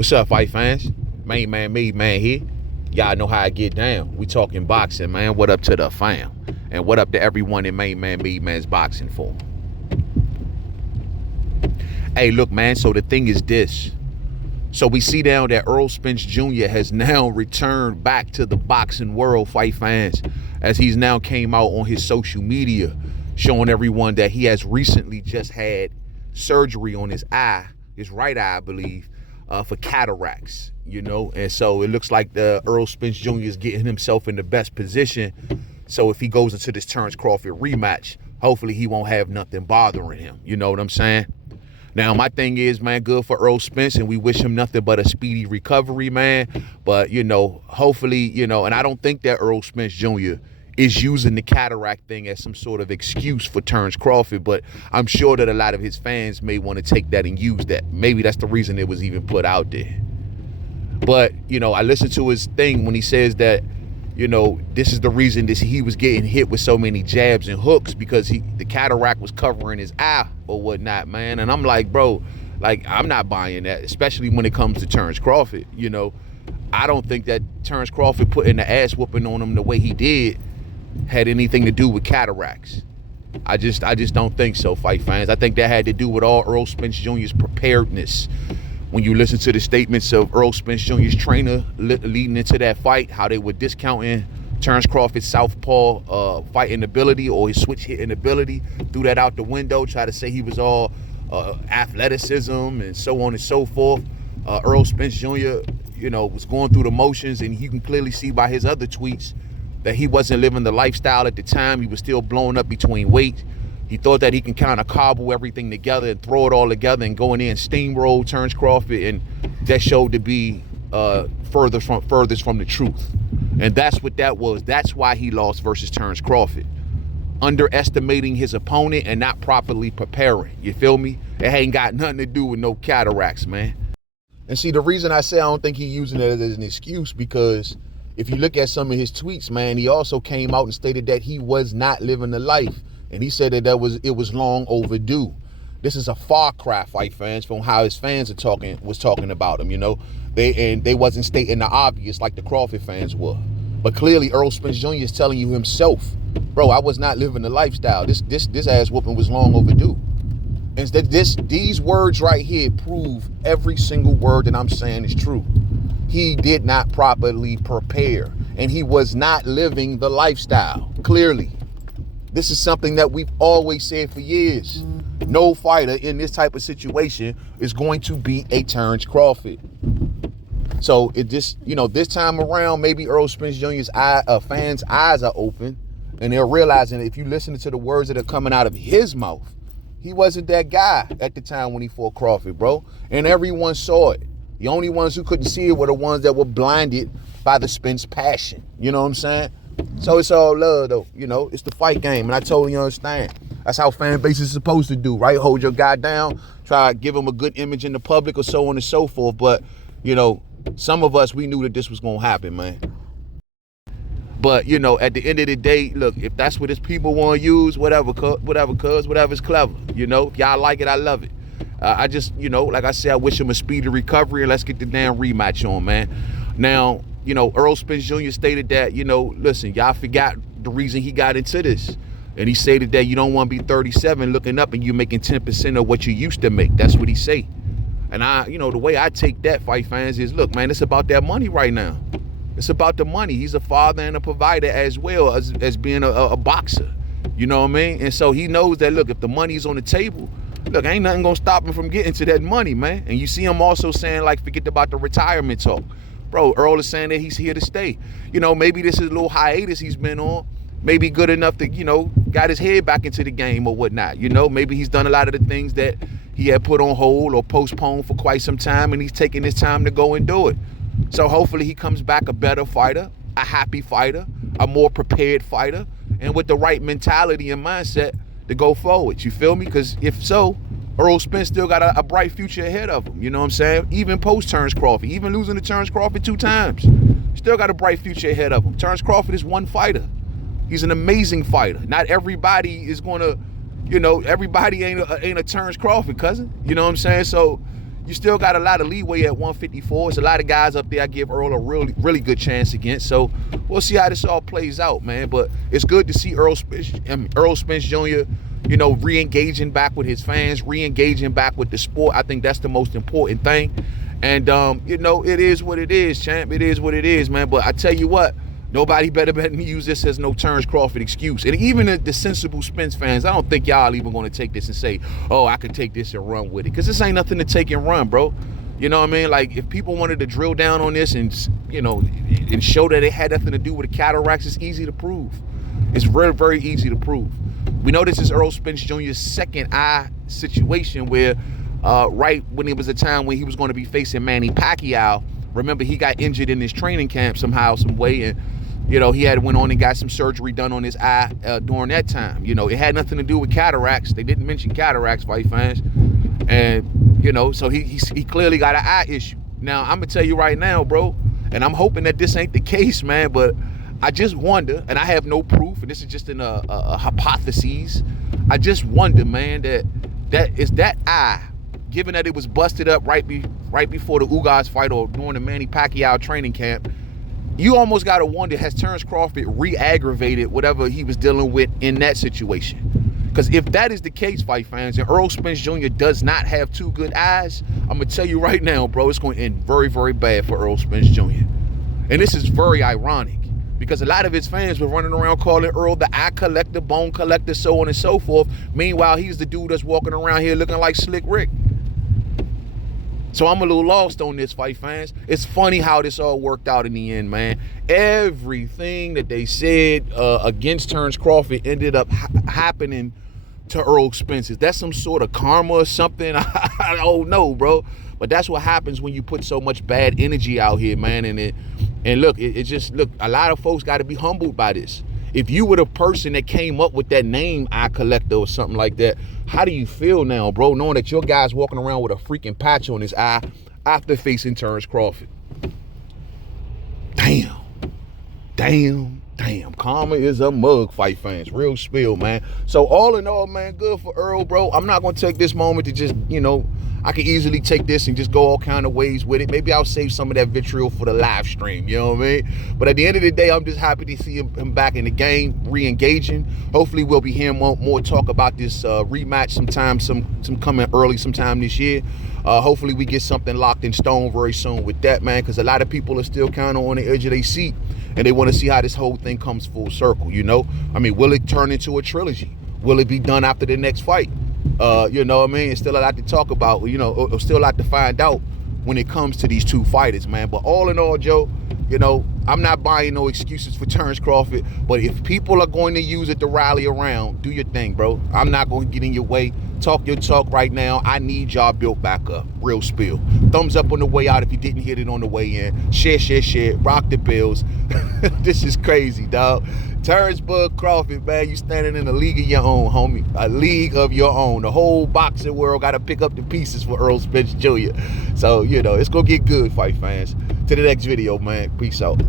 What's up, fight fans? Mainman, Mademan here. Y'all know how I get down. We talking boxing, man. What up to the fam? And what up to everyone in Mainman, Mademan's boxing form? Hey, look, man, so the thing is this. So we see now that Errol Spence Jr. has now returned back to the boxing world, fight fans, as he's now came out on his social media showing everyone that he has recently just had surgery on his eye, his right eye, I believe, for cataracts, you know. And so it looks like the Errol Spence Jr. is getting himself in the best position. So if he goes into this Terence Crawford rematch, hopefully he won't have nothing bothering him. You know what I'm saying? Now, my thing is, man, good for Errol Spence, and we wish him nothing but a speedy recovery, man. But, you know, hopefully, you know, and I don't think that Errol Spence Jr. is using the cataract thing as some sort of excuse for Terence Crawford, but I'm sure that a lot of his fans may want to take that and use that. Maybe that's the reason it was even put out there. But, you know, I listened to his thing when he says that, you know, this is the reason he was getting hit with so many jabs and hooks, because the cataract was covering his eye or whatnot, man. And I'm like, bro, like, I'm not buying that, especially when it comes to Terence Crawford. You know, I don't think that Terence Crawford putting the ass whooping on him the way he did had anything to do with cataracts. I just don't think so, fight fans. I think that had to do with all Errol Spence Jr.'s preparedness. When you listen to the statements of Errol Spence Jr.'s trainer leading into that fight, how they were discounting Terence Crawford's southpaw fighting ability or his switch hitting ability, threw that out the window, try to say he was all athleticism and so on and so forth. Errol Spence Jr., you know, was going through the motions, and you can clearly see by his other tweets that he wasn't living the lifestyle at the time. He was still blowing up between weight. He thought that he can kind of cobble everything together and throw it all together and go in there and steamroll Terence Crawford, and that showed to be furthest from the truth. And that's what that was. That's why he lost versus Terence Crawford. Underestimating his opponent and not properly preparing. You feel me? It ain't got nothing to do with no cataracts, man. And see, the reason I say I don't think he's using it as an excuse, because if you look at some of his tweets, man, he also came out and stated that he was not living the life. And he said that it was long overdue. This is a far cry, fight fans, from how his fans was talking about him, you know. They wasn't stating the obvious like the Crawford fans were. But clearly Errol Spence Jr. is telling you himself, bro, I was not living the lifestyle. This ass whooping was long overdue. And these words right here prove every single word that I'm saying is true. He did not properly prepare, and he was not living the lifestyle, clearly. This is something that we've always said for years. No fighter in this type of situation is going to beat a Terence Crawford. So it just, you know, this time around, maybe Errol Spence Jr.'s fans' eyes are open, and they're realizing that if you listen to the words that are coming out of his mouth, he wasn't that guy at the time when he fought Crawford, bro. And everyone saw it. The only ones who couldn't see it were the ones that were blinded by the Spence passion. You know what I'm saying? So it's all love, though. You know, it's the fight game, and I totally understand. That's how fan base is supposed to do, right? Hold your guy down, try to give him a good image in the public, or so on and so forth. But, you know, some of us, we knew that this was going to happen, man. But, you know, at the end of the day, look, if that's what his people want to use, whatever's clever. You know, if y'all like it, I love it. I just, you know, like I said, I wish him a speedy recovery, and let's get the damn rematch on, man. Now, you know, Errol Spence Jr. stated that, you know, listen, y'all forgot the reason he got into this. And he stated that you don't want to be 37 looking up and you making 10% of what you used to make. That's what he say. And I, you know, the way I take that, fight fans, is, look, man, it's about that money right now. It's about the money. He's a father and a provider as well as being a boxer. You know what I mean? And so he knows that, look, if the money's on the table, look, ain't nothing going to stop him from getting to that money, man. And you see him also saying, like, forget about the retirement talk. Bro, Earl is saying that he's here to stay. You know, maybe this is a little hiatus he's been on. Maybe good enough to, you know, got his head back into the game or whatnot. You know, maybe he's done a lot of the things that he had put on hold or postponed for quite some time, and he's taking his time to go and do it. So hopefully he comes back a better fighter, a happy fighter, a more prepared fighter, and with the right mentality and mindset to go forward. You feel me? Because if so, Errol Spence still got a bright future ahead of him. You know what I'm saying? Even post Terence Crawford, even losing to Terence Crawford 2 times, still got a bright future ahead of him. Terence Crawford is one fighter. He's an amazing fighter. Not everybody is going to, you know, everybody ain't a Terence Crawford, cousin. You know what I'm saying? So, you still got a lot of leeway at 154. There's a lot of guys up there I give Earl a really good chance against. So we'll see how this all plays out, man. But it's good to see Errol Spence Jr., you know, re-engaging back with his fans, re-engaging back with the sport. I think that's the most important thing. And, you know, it is what it is, champ. It is what it is, man. But I tell you what, nobody better use this as no Terence Crawford excuse. And even the sensible Spence fans, I don't think y'all even going to take this and say, oh, I could take this and run with it. Because this ain't nothing to take and run, bro. You know what I mean? Like, if people wanted to drill down on this and, you know, and show that it had nothing to do with the cataracts, it's easy to prove. It's very, very easy to prove. We know this is Errol Spence Jr.'s second eye situation where right when it was a time when he was going to be facing Manny Pacquiao, remember he got injured in his training camp somehow, some way, and you know he went on and got some surgery done on his eye during that time. You know, it had nothing to do with cataracts. They didn't mention cataracts, fight fans, and you know, so he clearly got an eye issue. Now I'm gonna tell you right now, bro, and I'm hoping that this ain't the case, man, but I just wonder, and I have no proof, and this is just a hypothesis. I just wonder, man, that is that eye, given that it was busted up right before the Ugas fight or during the Manny Pacquiao training camp, you almost got to wonder, has Terence Crawford re-aggravated whatever he was dealing with in that situation? Because if that is the case, fight fans, and Errol Spence Jr. does not have two good eyes, I'm going to tell you right now, bro, it's going to end very, very bad for Errol Spence Jr. And this is very ironic, because a lot of his fans were running around calling Earl the eye collector, bone collector, so on and so forth. Meanwhile, he's the dude that's walking around here looking like Slick Rick. So I'm a little lost on this, fight fans. It's funny how this all worked out in the end, man. Everything that they said against Terence Crawford ended up happening to Errol Spence. Is that some sort of karma or something? I don't know, bro. But that's what happens when you put so much bad energy out here, man. And look, a lot of folks got to be humbled by this. If you were the person that came up with that name, eye collector or something like that, how do you feel now, bro, knowing that your guy's walking around with a freaking patch on his eye after facing Terence Crawford? Damn. Karma is a mug, fight fans. Real spill, man. So all in all, man, good for Earl, bro. I'm not going to take this moment to just, you know, I could easily take this and just go all kind of ways with it. Maybe I'll save some of that vitriol for the live stream, you know what I mean? But at the end of the day, I'm just happy to see him back in the game, re-engaging. Hopefully we'll be hearing more talk about this rematch some coming early sometime this year. Hopefully we get something locked in stone very soon with that, man, because a lot of people are still kind of on the edge of their seat, and they want to see how this whole thing comes full circle, you know? I mean, will it turn into a trilogy? Will it be done after the next fight? You know what I mean? It's still a lot to talk about, you know, or still a lot to find out when it comes to these two fighters, man. But all in all, Joe, you know, I'm not buying no excuses for Terence Crawford, but if people are going to use it to rally around, do your thing, bro. I'm not going to get in your way. Talk your talk right now. I need y'all built back up. Real spill. Thumbs up on the way out if you didn't hit it on the way in. Share. Rock the bills. This is crazy, dog. Terence Bud Crawford, man, you standing in a league of your own, homie. A league of your own. The whole boxing world got to pick up the pieces for Errol Spence Jr. So, you know, it's going to get good, fight fans. To the next video, man. Peace out.